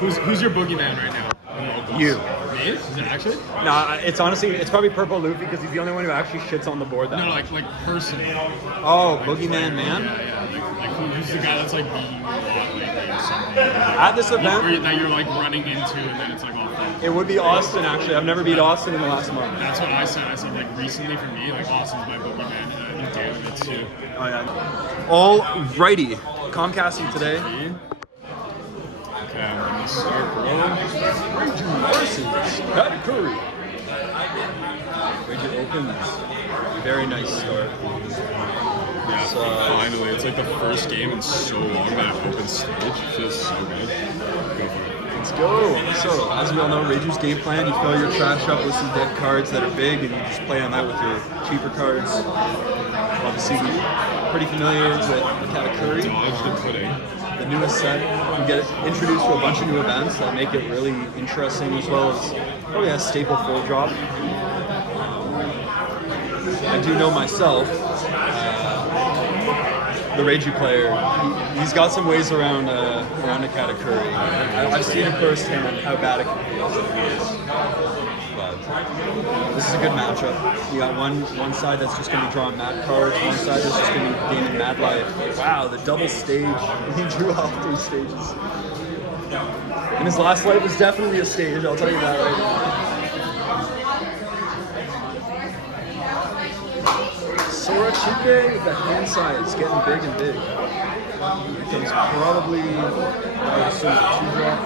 Who's your boogeyman right now? You. Me? Is it actually? Nah, it's honestly, it's probably Purple Luffy because he's the only one who actually shits on the board that No, much. like person. Oh, Boogeyman Man? Yeah. Who's the guy that's like beating you a lot lately or something? At this event, That you're like running into and then it's like off the... it would be Austin, actually. I've never beat Austin in the last month. That's what I said. I said like recently for me, like Austin's my boogeyman. And damn it too. Oh, yeah. Alrighty. Comcasting today. Okay, I'm gonna start, bro. REIJU versus KATAKURI. REIJU opens. Very nice start. Yeah, So, finally. It's like the first game in so long that open stage. It feels so good. Go for it. let's go. So, as we all know, REIJU's game plan, you fill your trash up with some dead cards that are big and you just play them out with your cheaper cards. Obviously, we're pretty familiar with KATAKURI. Dodge the pudding. The newest set, you get introduced to a bunch of new events that make it really interesting, as well as probably a staple full drop. I do know myself, the REIJU player, he's got some ways around a KATAKURI. I've seen it firsthand how bad it can be. But this is a good matchup. You got one side that's just going to be drawing mad cards, one side that's just going to be gaining mad life. Wow, the double stage. He drew all 3 stages. And his last life was definitely a stage, I'll tell you that right now. Sorachike with the hand size getting big and big. It comes probably, I would assume, 2-drop.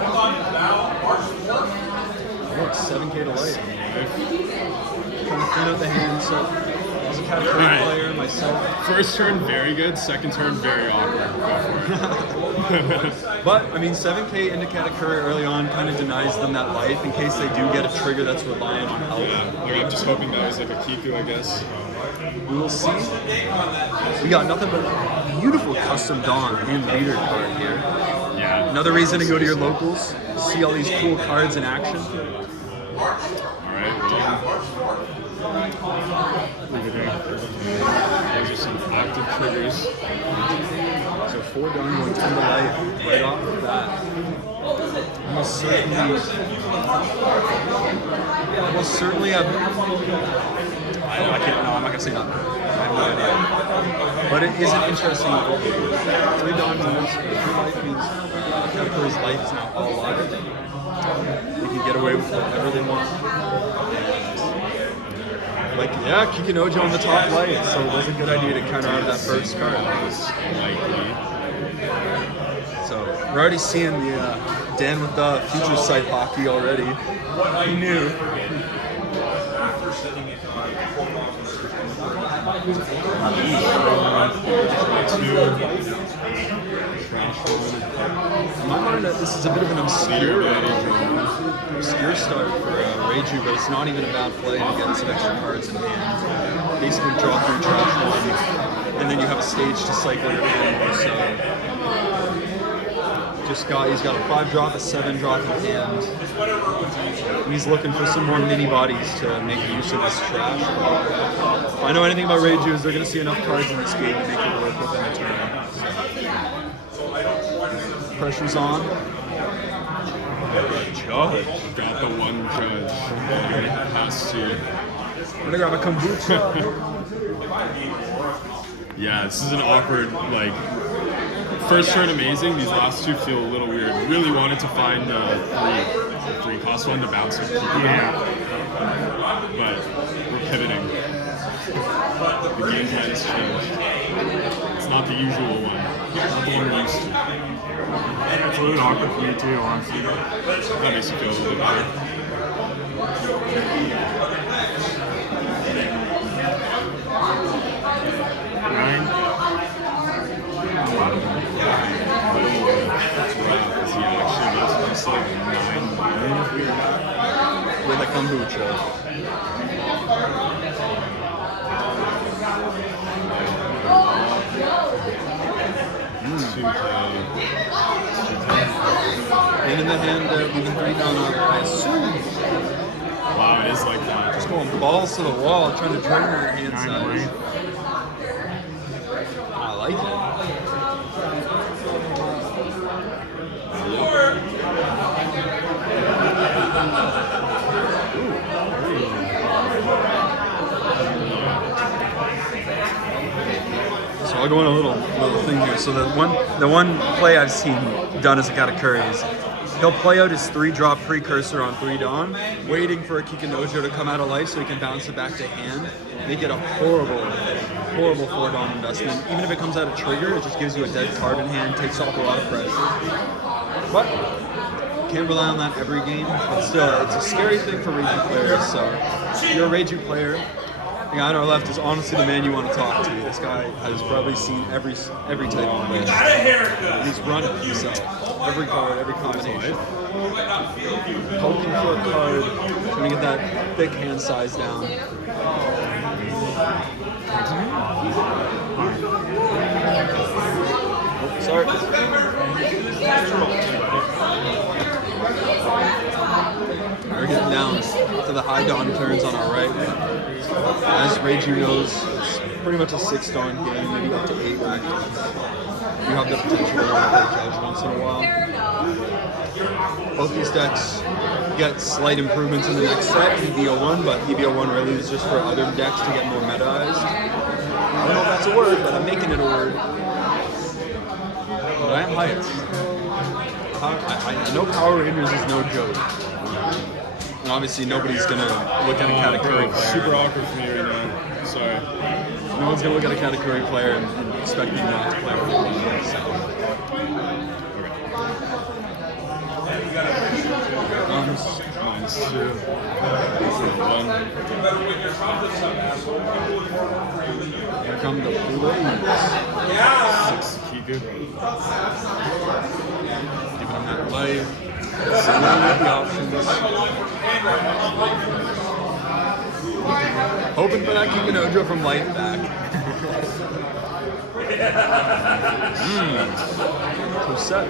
Oh, it's 7K to light. Trying to clean out the hand, so as a KATAKURI player, myself. First turn, very good. Second turn, very awkward. Go for it. But, I mean, 7K into KATAKURI early on kind of denies them that life in case they do get a trigger that's reliant on health. Yeah, like I'm just hoping that was like a Kiku, I guess. We will see. We got nothing but a beautiful custom Dawn and leader card here. Yeah. Another reason to go to your locals, see all these cool cards in action. Alright, those are some active triggers. So 4 Dawn going 10 to life right off the bat. Almost certainly have... I'm not going to say nothing. I have no idea. But it is an interesting goal. 3 Dawn moves, 3 life means KATAKURI's life is now all alive. They can get away with whatever they want. Like, yeah, Kikinojo on the top light, so it was a good idea to counter out of that first card. So, we're already seeing the Dan with the future sight hockey already. He knew. In my mind, this is a bit of an obscure start for REIJU, but it's not even a bad play to get some extra cards in hand. Basically draw through trash one, and then you have a stage to cycle your hand more so. He's got a 5-drop, a 7-drop in hand. And he's looking for some more mini bodies to make use of this trash. If I know anything about REIJU, is they're going to see enough cards in this game to make it work within a turn. So. Pressure's on. Judge. Got the one judge. Has to. I'm gonna grab a kombucha. Yeah, this is an awkward, like, first turn amazing, these last 2 feel a little weird. Really wanted to find the 3 cost one to bounce with people. Yeah. But we're pivoting. The game plan has changed. It's not the usual one. It's not the one we're used to. It's a little awkward for me too, honestly. That makes you feel a little bit better. Nine. Is he actually just like 9-9? With a kombucha. And in the hand, leaving 3 down, I assume. Wow, it is like that. Just going balls to the wall, trying to drain that hand size. I like it. I'll go on a little thing here. So the one play I've seen done as a Katakuri is he'll play out his 3-drop precursor on 3 Dawn, waiting for a Kikinojo to come out of life so he can bounce it back to hand. Make it a horrible 4 Dawn investment. Even if it comes out of trigger, it just gives you a dead card in hand, takes off a lot of pressure. But can't rely on that every game. But still, it's a scary thing for REIJU players. So if you're a REIJU player, the guy on our left is honestly the man you want to talk to. This guy has probably seen every type of list. And he's run it himself. Every card, every combination. Poking for a card, trying to get that thick hand size down. Oh, sorry. We're getting down to the high Dawn turns on our right. As REIJU knows, it's pretty much a 6 Dawn game, maybe up to 8 rack dawns. You have the potential to play Judge once in a while. Both these decks get slight improvements in the next set, EBO1, but EBO1 really is just for other decks to get more metaized. I don't know if that's a word, but I'm making it a word. But I am highest. I know Power Rangers is no joke. And obviously nobody's gonna look at a Katakuri player. Super awkward for me right now. Sorry. No one's gonna look at a Katakuri player and expect me not to play with him. So. Mine's 2. 1. Here come the Blues. 6 Kiku. Giving him that life. Sending him the options. Hoping for that Kikinojo from life back. So set.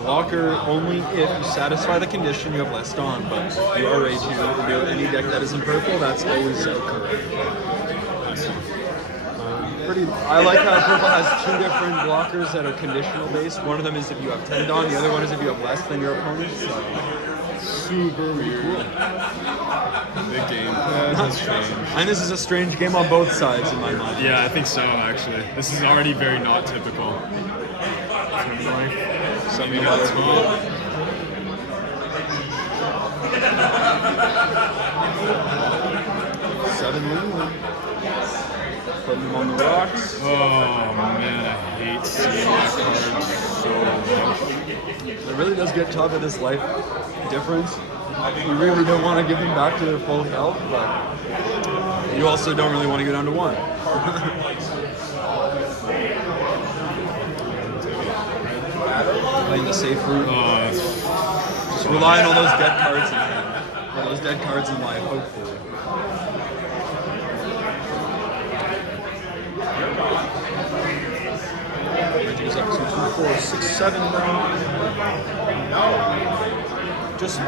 Blocker only if you satisfy the condition you have less Dawn, but you are REIJU. If you have any deck that isn't purple, that's always correct. I like how purple has 2 different blockers that are conditional based. One of them is if you have 10 Dawn, the other one is if you have less than your opponent. So. Super weird. Cool. The game has changed. And this is a strange game on both sides in my mind. Yeah, I think so, actually. This is already very not typical. 7 You got top. Seven Lingling. Putting him on the rocks. Oh man, I hate seeing that card so much. It really does get tough at this life difference. You really don't want to give them back to their full health, but you also don't really want to go down to 1. Playing the safe route. Just relying on those dead cards in hand. Or those dead cards in life, hopefully. REIJU's up 2, 3, 4, 6, 7 now. Just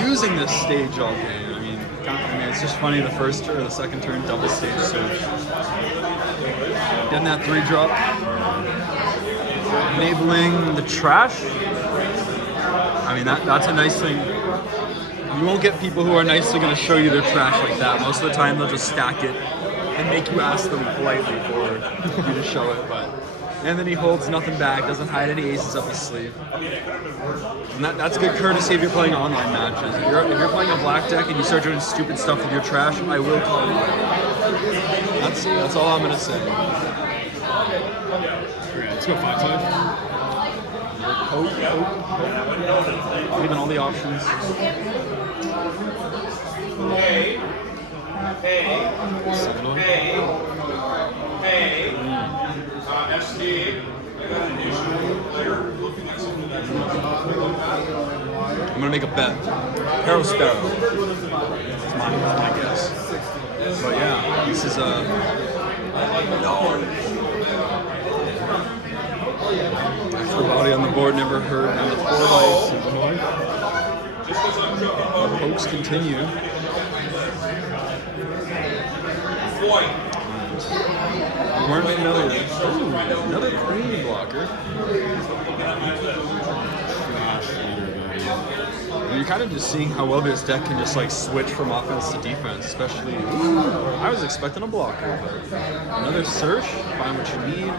using this stage all game. I mean, it's just funny the first turn or the second turn double stage surge. Getting that 3-drop. Enabling the trash. I mean, that's a nice thing. You won't get people who are nicely going to show you their trash like that. Most of the time, they'll just stack it and make you ask them politely for you to show it. But and then he holds nothing back, doesn't hide any aces up his sleeve. And that's good courtesy if you're playing online matches. If you're playing a black deck and you start doing stupid stuff with your trash, I will call you. That's all I'm gonna say. Okay, let's go 5-5. Leaving all the options. SD, I'm gonna make a bet. Harrow Sparrow. That's my guess. But yeah, this is a extra body on the board, never hurt, and the 4 life. The pokes continue. We weren't familiar. Ooh, another green blocker. You kind of just seeing how well this deck can just like switch from offense to defense, especially. I was expecting a blocker, but another search, find what you need.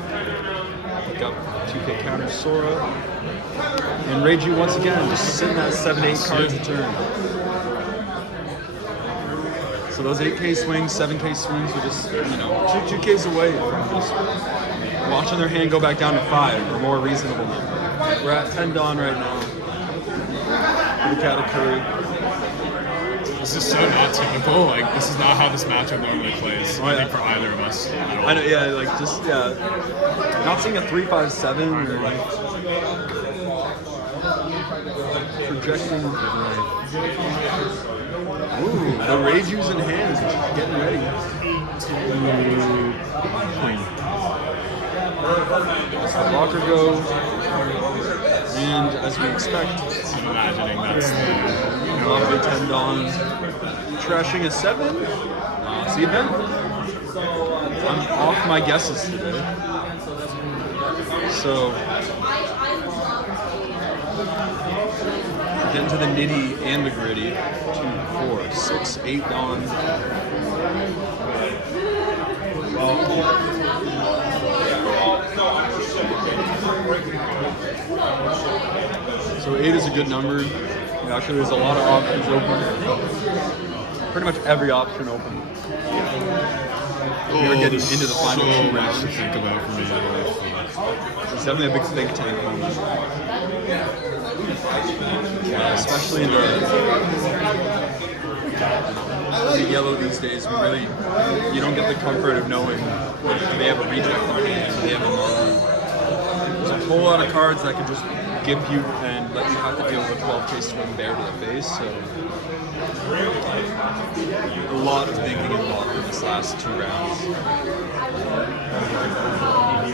Pick up 2K counter Sora. And REIJU once again just sitting at 7-8 cards a turn. So those 8K swings, 7K swings are just, 2Ks away from just watching their hand go back down to 5 or more reasonable number. We're at 10 Dawn right now. For the KATAKURI. This is so not typical. Like, this is not how this matchup normally plays. I think for either of us. I know, yeah, like just not seeing a 3-5-7 or like projecting. Ooh, the REIJU's in hand, getting ready. The blocker goes, and as we expect, I'm imagining that's lovely 10 Dawn, trashing a 7. See Ben? I'm off my guesses today. So getting to the nitty and the gritty. 2, 4, 6, 8 Dawn. So 8 is a good number. Actually, there's a lot of options open. Pretty much every option open. We're getting into the final so 2 much rounds. to think about for me. It's definitely a big think tank moment. Especially in the yellow these days, you don't get the comfort of knowing if they have a reject on hand, if they have a marker. There's a whole lot of cards that can just give you and let you have to deal with a 12K swing bear to the face. So a lot of thinking involved in this last 2 rounds.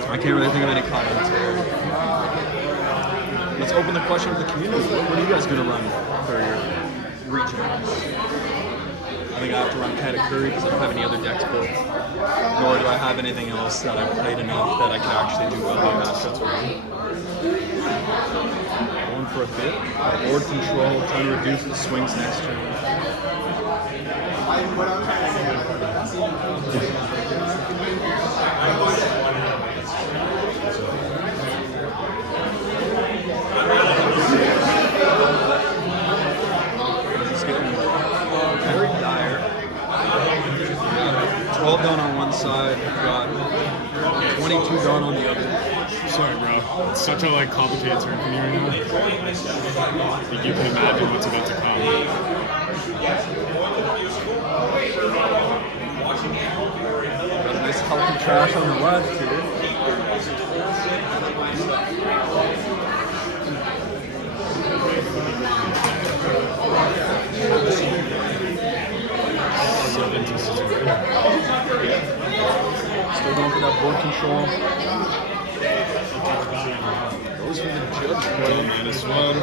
I can't really think of any commentary. Let's open the question of the community. What are you guys going to run for your regionals? I think I have to run KATAKURI because I don't have any other decks built. Nor do I have anything else that I've played enough that I can actually do well in matchups with. Going for a bit. Board control, trying to reduce the swings next turn. It's getting very dire. 12 Dawn on one side, we've got 22 Dawn on the other. Sorry, bro. It's such a complicated turn for me right now. Like, you can imagine what's about to come. Got a nice healthy trash on the left here. Still going for that board control. Goes for the judge play. -1.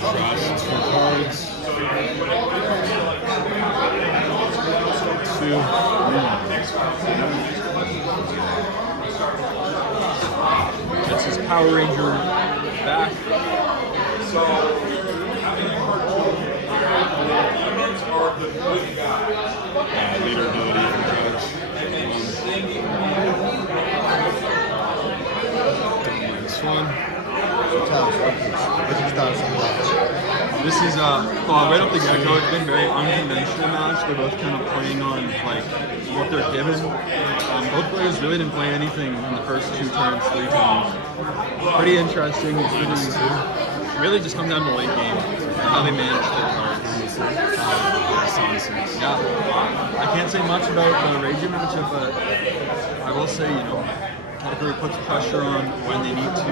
Trash 2 cards. 2. Gets his Power Ranger back. Leader ability for judge. -1. This is right off the get-go. It's been very unconventional match. They're both kind of playing on what they're given. Both players really didn't play anything in the first 2 turns, 3 turns. Pretty interesting. It's really just come down to late game and how they manage their cards. Yeah, I can't say much about the REIJU matchup, but I will say, KATAKURI puts pressure on when they need to.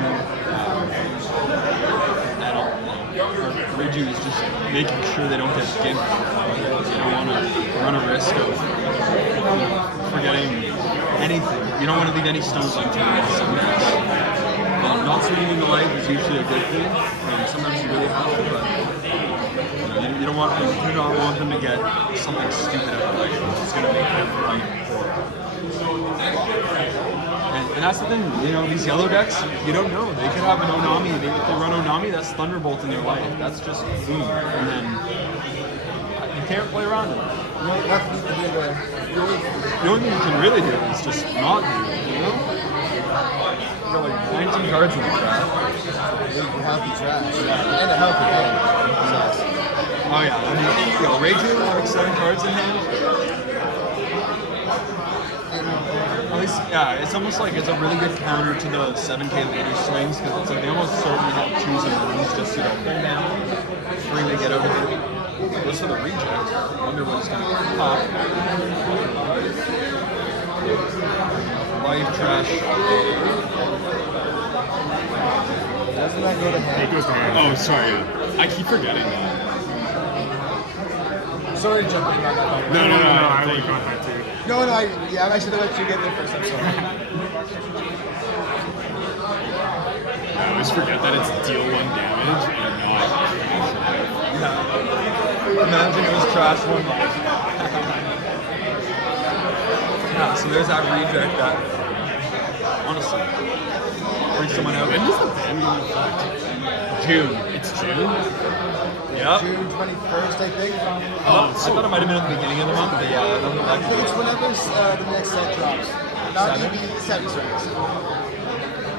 REIJU is just making sure they don't get gimped. You don't want to run a risk of forgetting anything. You don't want to leave any stones unturned. Not swinging the light is usually a good thing. Sometimes you really have to, but you do not want them to get something stupid out of life. It's going to make them fight for. And And that's the thing, you know, these yellow decks, you don't know. They could have an Onami. If they run Onami, that's Thunderbolt in their life. That's just boom. And then you can't play around it. You know, that's the big way. The only thing you can really do is just not do it, you know? You got like 19 cards in the trap. You have the trash. And a healthy game. Oh yeah, I mean, yo, REIJU having 7 cards in hand. At least, yeah, it's almost like it's a really good counter to the 7K later swings because it's like they almost certainly have choosing runes just to go pull down, freely get over here. Goes for the reject. I wonder what it's going to pop. Life trash. Doesn't that go to hand? It goes to hand. Oh, sorry. I keep forgetting that. Sorry to jump in on that. No, I thank would have got that too. No, I should have let you get there first. I'm sorry. I always forget that it's deal 1 damage and not Yeah. Imagine it was trash one life. Yeah, so there's that reject that, honestly, freaks someone out. When does the ban affect? June. It's June? Yep. June 21st, I think. I thought it might have been at the beginning of the month, but yeah, it doesn't I think like it's whenever the next set drops. Not Seven? maybe 7 strings.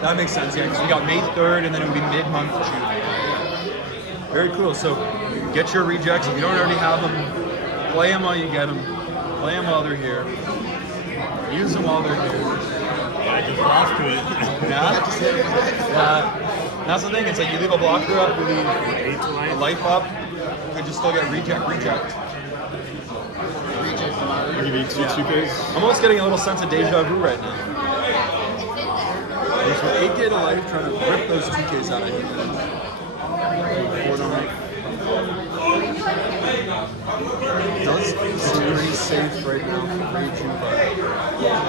that makes sense, yeah, because we got May 3rd and then it would be mid-month June. Very cool. So get your rejects. If you don't already have them, play them while you get them. Play them while they're here. Use them while they're here. Yeah, just lost to it. Yeah. That's the thing. It's like you leave a blocker up, you leave 8 to a life. life up, you could just still get reject. I'll give you 2 2Ks. I'm almost getting a little sense of deja vu right now. There's an 8K to life trying to rip those 2Ks out of you. It does seem pretty safe right now for REIJU, but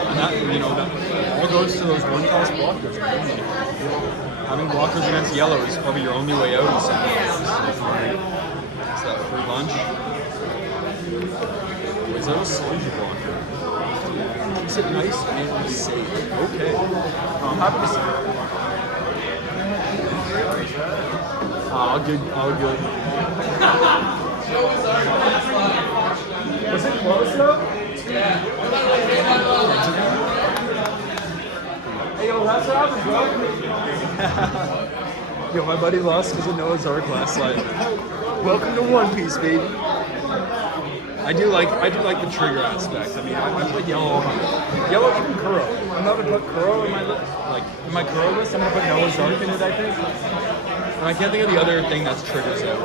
and that, you know, that all goes to those 1-cost blockers, man. Like, having blockers against yellow is probably your only way out in some games. It's that free lunch. Is that a Soldier blocker? Keeps it nice and safe. Okay. I'm happy to see it. All good. Was it close though? Hey, yo, that's what happened, bro. Yo, my buddy lost because of Noah's Ark last night. Welcome to One Piece, baby. I do like the trigger aspect. I mean, I played yellow all my yellow, even Kuro. I'm not gonna put Kuro in my list. Like in my Kuro list, I'm gonna put Noah's Ark in it. I think. And I can't think of the other thing that's triggers out.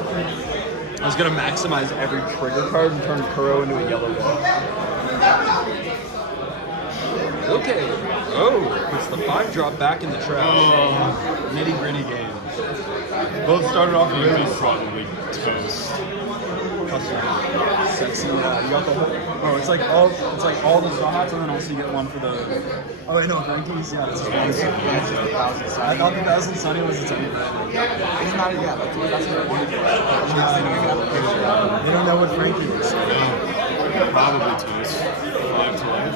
I was gonna maximize every trigger card and turn Kuro into a yellow guy. Okay. Oh, it's the 5-drop back in the trap. Oh, Nitty gritty game. Both started off you'd really be probably toast. sexy. Yeah, you got the whole. Oh, it's like all the Zahats, and then also you get one for the. Oh, I know, Frankie's. Yeah, it's just one. It's just the 1,000 I thought the 1,000 Sunny was its own brand. It's not, yeah, that's what they're wonderful. They don't know what Frankie is. Probably toast. 5 to life.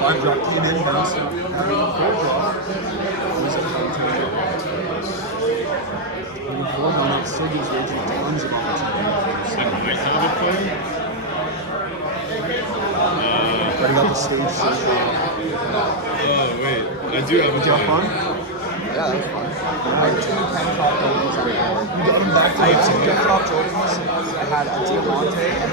5-drop came in house. 4-drop still gives REIJU tons of opportunities. I might have a play. But he got the stage surgery. Oh, wait. I do have a Did you have fun? Yeah, that was fun. I had 2 10-top Jordans on the board. You got him back to I had 2 10-top Jordans. I had a Diamante, and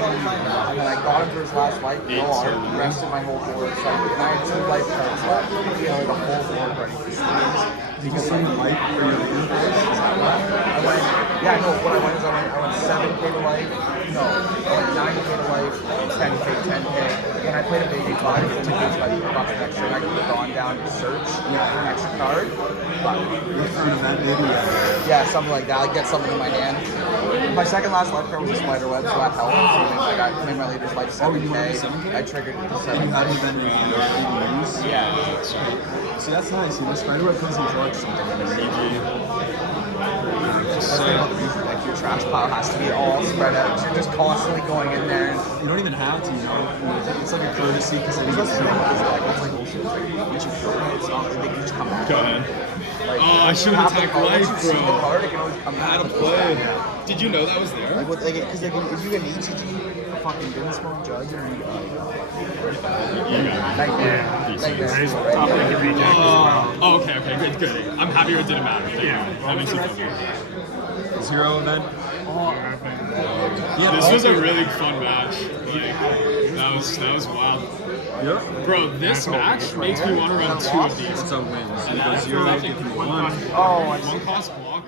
then I got him for his last life. No art. The rest of my whole board. So and I had 2 life cards left. You know, the whole board ready for streams. Did you sing the light for your league? I went, yeah, no, what I went is I went 7K to life, no, I went 9K to life, 10K, 10K, and I played a big 5 because I got an extra, and I could have gone down to search for an extra card, but yeah, something like that, I'd get something in my hand. My second last life card was a spider web, so that helped. So like I made my leader's life 7K, I triggered it to 7K. Yeah. So that's nice. You know, Spiderweb comes in clutch sometimes. That's another reason, like your trash pile has to be all spread out. So you're just constantly going in there. And You don't even have to, you know. It's like a courtesy because that's the thing is like it's like also it's like once you throw it, it's not like they can just come back. Go ahead. Like, Oh, I should have attacked once life, you see the bro. card, it can always come back. Out of play. Did you know that was there? Like what? Like because like, if you get an ETG, a fucking bin smoke jug, you're gonna Yeah. Decent. Nice top link and reject as well. Oh, okay, good. I'm happy it didn't matter. Thank Yeah. you. That makes me feel good. 0 then. Yeah, this was a really fun match. Like, that was wild. Yep. Bro, this match makes me want to run 2 of these. That's a win. So you go 0, give me 1. Oh, I One cost block.